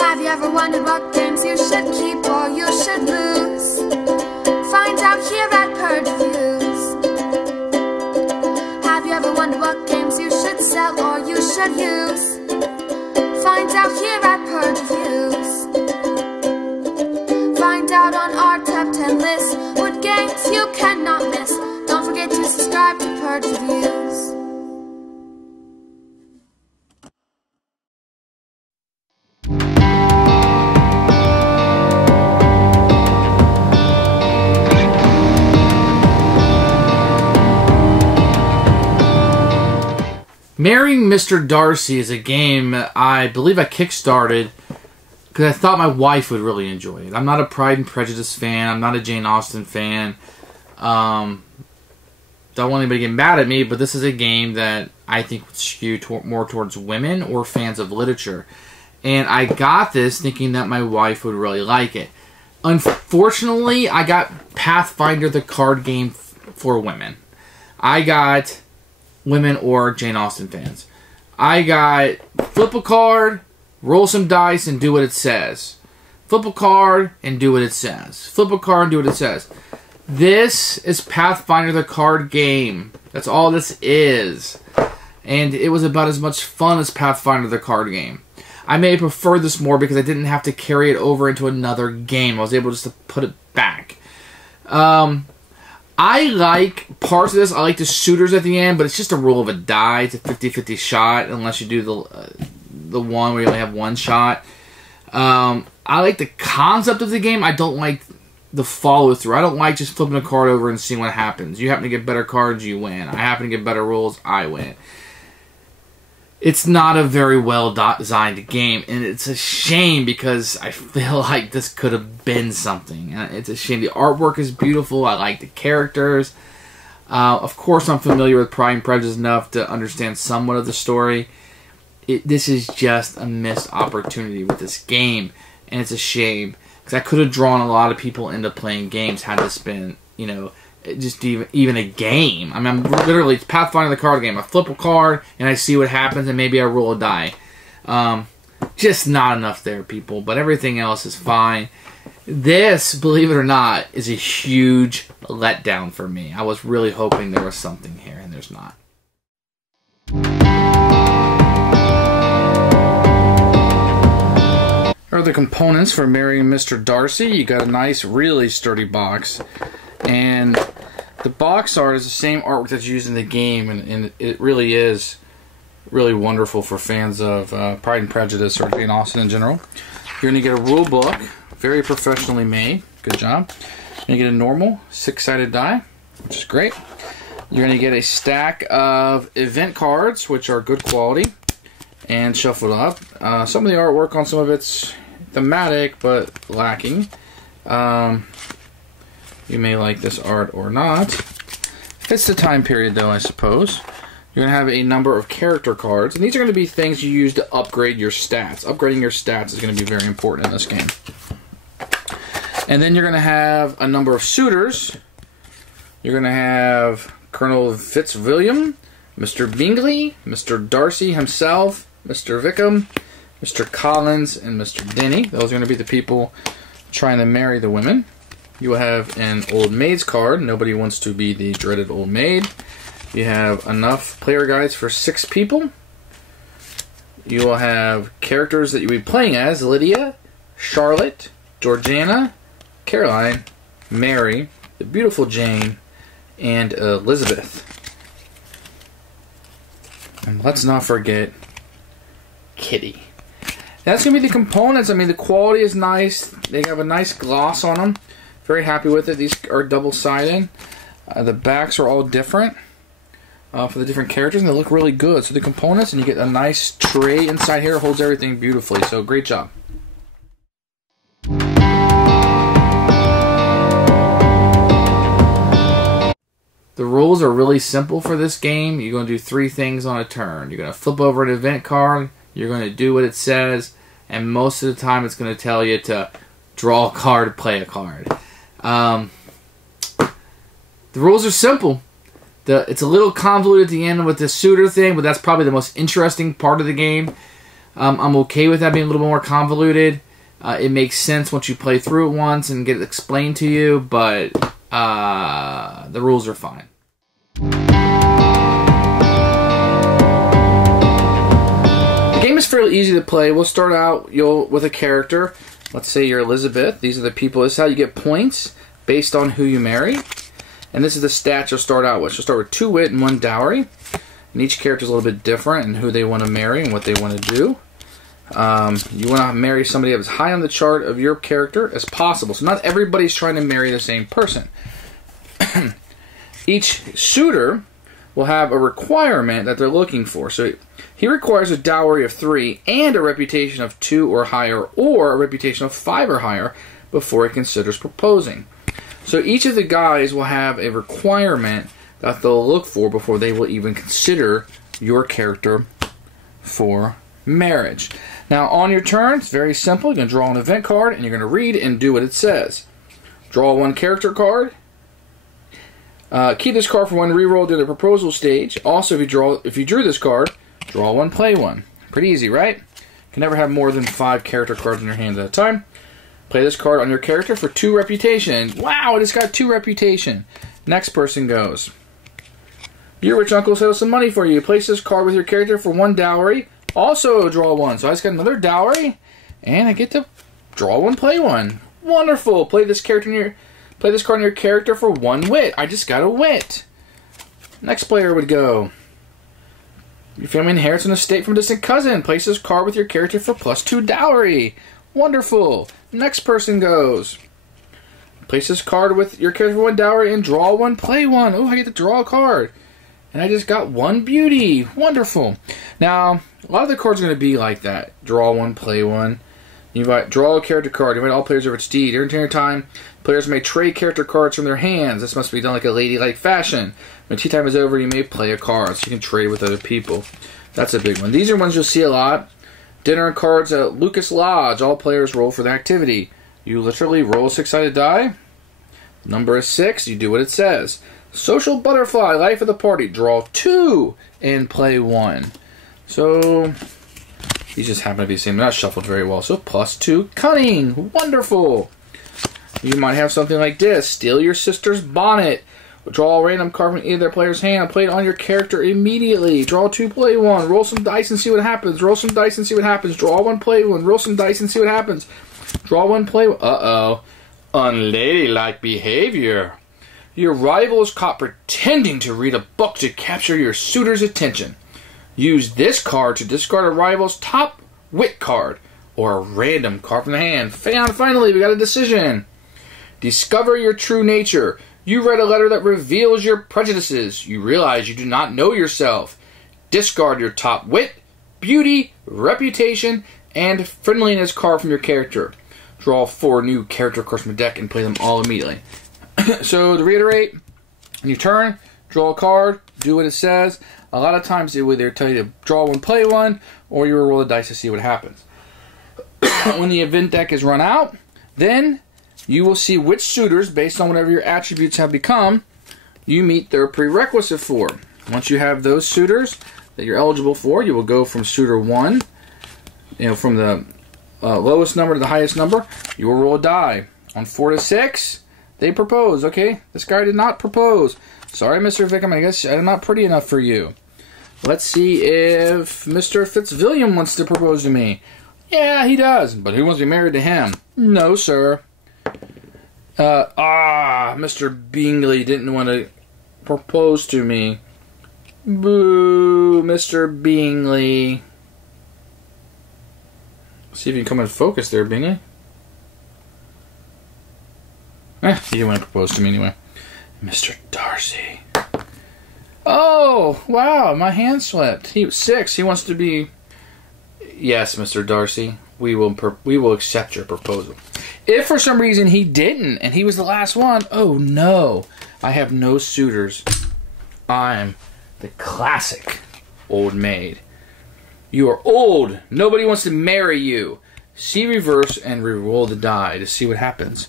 Have you ever wondered what games you should keep or you should lose? Find out here at Purge Reviews. Have you ever wondered what games you should sell or you should use? Find out here at Purge Reviews. Find out on our top 10 list what games you cannot miss. Don't forget to subscribe to Purge Reviews. Marrying Mr. Darcy is a game I believe I kickstarted because I thought my wife would really enjoy it. I'm not a Pride and Prejudice fan. I'm not a Jane Austen fan. Don't want anybody to get mad at me, but this is a game that I think would skew more towards women or fans of literature. And I got this thinking that my wife would really like it. Unfortunately, I got Pathfinder the card game for women. I got women or Jane Austen fans. I got flip a card, roll some dice, and do what it says. Flip a card and do what it says. Flip a card and do what it says. This is Pathfinder the card game. That's all this is. And it was about as much fun as Pathfinder the card game. I may prefer this more because I didn't have to carry it over into another game. I was able just to put it back. I like parts of this. I like the suitors at the end, but it's just a roll of a die. It's a 50-50 shot unless you do the one where you only have one shot. I like the concept of the game. I don't like the follow-through. I don't like just flipping a card over and seeing what happens. You happen to get better cards, you win. I happen to get better rolls, I win. It's not a very well-designed game, and it's a shame because I feel like this could have been something. It's a shame. The artwork is beautiful. I like the characters. Of course, I'm familiar with Pride and Prejudice enough to understand somewhat of the story. This is just a missed opportunity with this game, and it's a shame because I could have drawn a lot of people into playing games had this been, you know, just even a game. I mean, I'm literally Pathfinder the card game. I flip a card and I see what happens, and maybe I roll a die. Just not enough there, people. But everything else is fine. This, believe it or not, is a huge letdown for me. I was really hoping there was something here, and there's not. Here are the components for Marrying Mr. Darcy. You got a nice, really sturdy box. And the box art is the same artwork that's used in the game, and it really is really wonderful for fans of Pride and Prejudice or Jane Austen in general. You're going to get a rule book, very professionally made. Good job. You're going to get a normal 6-sided die, which is great. You're going to get a stack of event cards, which are good quality, and shuffled up. Some of the artwork on some of it's thematic, but lacking. You may like this art or not. Fits the time period, though, I suppose. You're going to have a number of character cards, and these are going to be things you use to upgrade your stats. Upgrading your stats is going to be very important in this game. And then you're going to have a number of suitors. You're going to have Colonel Fitzwilliam, Mr. Bingley, Mr. Darcy himself, Mr. Wickham, Mr. Collins, and Mr. Denny. Those are going to be the people trying to marry the women. You will have an old maid's card. Nobody wants to be the dreaded old maid. You have enough player guides for 6 people. You will have characters that you'll be playing as: Lydia, Charlotte, Georgiana, Caroline, Mary, the beautiful Jane, and Elizabeth. And let's not forget Kitty. That's going to be the components. I mean, the quality is nice. They have a nice gloss on them. Very happy with it. These are double-sided. The backs are all different for the different characters, and they look really good. So the components, and you get a nice tray inside here. It holds everything beautifully. So great job. The rules are really simple for this game. You're going to do 3 things on a turn. You're going to flip over an event card. You're going to do what it says, and most of the time it's going to tell you to draw a card, play a card. The rules are simple. It's a little convoluted at the end with the suitor thing, but that's probably the most interesting part of the game. I'm okay with that being a little more convoluted. It makes sense once you play through it once and get it explained to you, but the rules are fine. The game is fairly easy to play. We'll start out with a character. Let's say you're Elizabeth. These are the people. This is how you get points based on who you marry. And this is the stats you'll start out with. You'll start with 2 wit and 1 dowry. And each character is a little bit different in who they want to marry and what they want to do. You want to marry somebody as high on the chart of your character as possible. So not everybody's trying to marry the same person. Each suitor will have a requirement that they're looking for. So he requires a dowry of 3 and a reputation of 2 or higher, or a reputation of 5 or higher before he considers proposing. So each of the guys will have a requirement that they'll look for before they will even consider your character for marriage. Now, on your turn, it's very simple. You're going to draw an event card, and you're going to read and do what it says. Draw 1 character card. Keep this card for 1 reroll during the proposal stage. Also, if you drew this card, draw 1, play 1. Pretty easy, right? You can never have more than 5 character cards in your hands at a time. Play this card on your character for 2 reputation. Wow, it just got 2 reputation. Next person goes. Your rich uncle settles some money for you. Place this card with your character for 1 dowry. Also draw 1. So I just got another dowry, and I get to draw 1, play 1. Wonderful. Play this card on your character for 1 wit. I just got a wit. Next player would go. Your family inherits an estate from a distant cousin. Place this card with your character for +2 dowry. Wonderful. Next person goes. Place this card with your character for 1 dowry and draw 1, play 1. Oh, I get to draw a card. And I just got 1 beauty. Wonderful. Now, a lot of the cards are going to be like that. Draw 1, play 1. You might draw a character card. You invite all players over its deed. During your time, players may trade character cards from their hands. This must be done like a ladylike fashion. When tea time is over, you may play a card, so you can trade with other people. That's a big one. These are ones you'll see a lot. Dinner and cards at Lucas Lodge. All players roll for the activity. You literally roll a 6-sided die. Number is 6. You do what it says. Social butterfly, life of the party. Draw 2 and play 1. So these just happen to be the same. They're not shuffled very well. So +2 cunning. Wonderful. You might have something like this. Steal your sister's bonnet. Draw a random card from either player's hand and play it on your character immediately. Draw 2, play 1. Roll some dice and see what happens. Roll some dice and see what happens. Draw 1, play 1. Roll some dice and see what happens. Draw 1, play 1. Uh-oh. Unladylike behavior. Your rival is caught pretending to read a book to capture your suitor's attention. Use this card to discard a rival's top wit card or a random card from the hand. Finally, we got a decision. Discover your true nature. You read a letter that reveals your prejudices. You realize you do not know yourself. Discard your top wit, beauty, reputation, and friendliness card from your character. Draw 4 new character cards from the deck and play them all immediately. So, to reiterate, on your turn, draw a card, do what it says. A lot of times they will either tell you to draw 1, play 1, or you will roll the dice to see what happens. When the event deck is run out, then you will see which suitors, based on whatever your attributes have become, you meet their prerequisite for. Once you have those suitors that you're eligible for, you will go from suitor 1, from the lowest number to the highest number. You will roll a die. On 4 to 6, they propose. Okay, this guy did not propose. Sorry, Mr. Vickham, I guess I'm not pretty enough for you. Let's see if Mr. Fitzwilliam wants to propose to me. Yeah, he does, but who wants to be married to him? No, sir. Mr. Bingley didn't want to propose to me. Boo, Mr. Bingley. See if you can come in focus there, Bingley. He didn't want to propose to me anyway. Mr. Darcy. Oh, wow, my hand slipped. He was 6. He wants to be... Yes, Mr. Darcy, we will accept your proposal. If for some reason he didn't, and he was the last one, oh no, I have no suitors. I'm the classic old maid. You are old. Nobody wants to marry you. See reverse and re-roll the die to see what happens.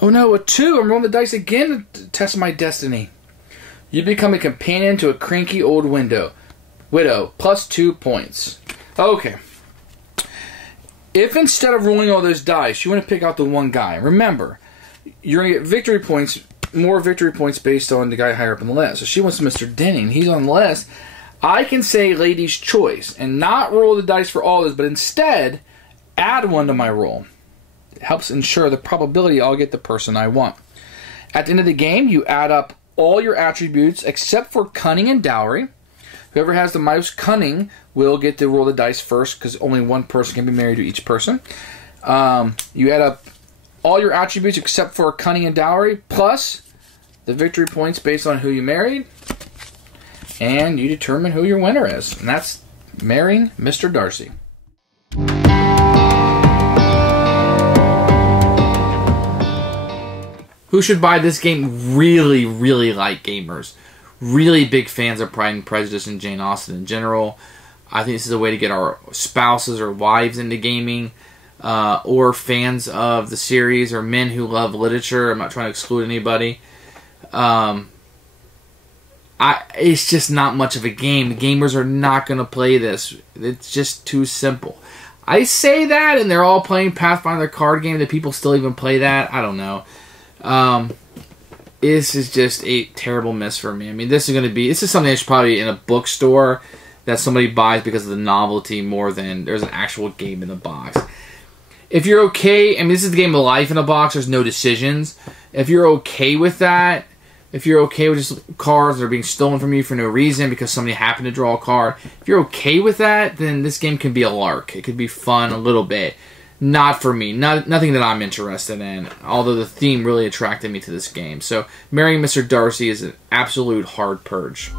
Oh no, a 2. I'm rolling the dice again to test my destiny. You become a companion to a cranky old widow. +2 points. Okay. If instead of rolling all those dice, you want to pick out the one guy, remember, you're going to get victory points, more victory points based on the guy higher up in the list. So she wants Mr. Denning. He's on the list. I can say lady's choice and not roll the dice for all those, but instead add one to my roll. It helps ensure the probability I'll get the person I want. At the end of the game, you add up all your attributes except for cunning and dowry. Whoever has the most cunning will get to roll the dice first because only one person can be married to each person. You add up all your attributes except for cunning and dowry, plus the victory points based on who you married, and you determine who your winner is. And that's marrying Mr. Darcy. Who should buy this game? Really, really light gamers. Really big fans of Pride and Prejudice and Jane Austen in general. I think this is a way to get our spouses or wives into gaming, or fans of the series, or men who love literature. I'm not trying to exclude anybody. It's just not much of a game. Gamers are not going to play this. It's just too simple. I say that, and they're all playing Pathfinder card game. Do people still even play that? I don't know. This is just a terrible miss for me. I mean, this is something that's probably in a bookstore that somebody buys because of the novelty more than there's an actual game in the box. If you're okay, I mean, this is the game of life in a box. There's no decisions. If you're okay with that, if you're okay with just cards that are being stolen from you for no reason because somebody happened to draw a card, if you're okay with that, then this game can be a lark. It could be fun a little bit. Not for me. Nothing that I'm interested in, although the theme really attracted me to this game. So, marrying Mr. Darcy is an absolute hard purge.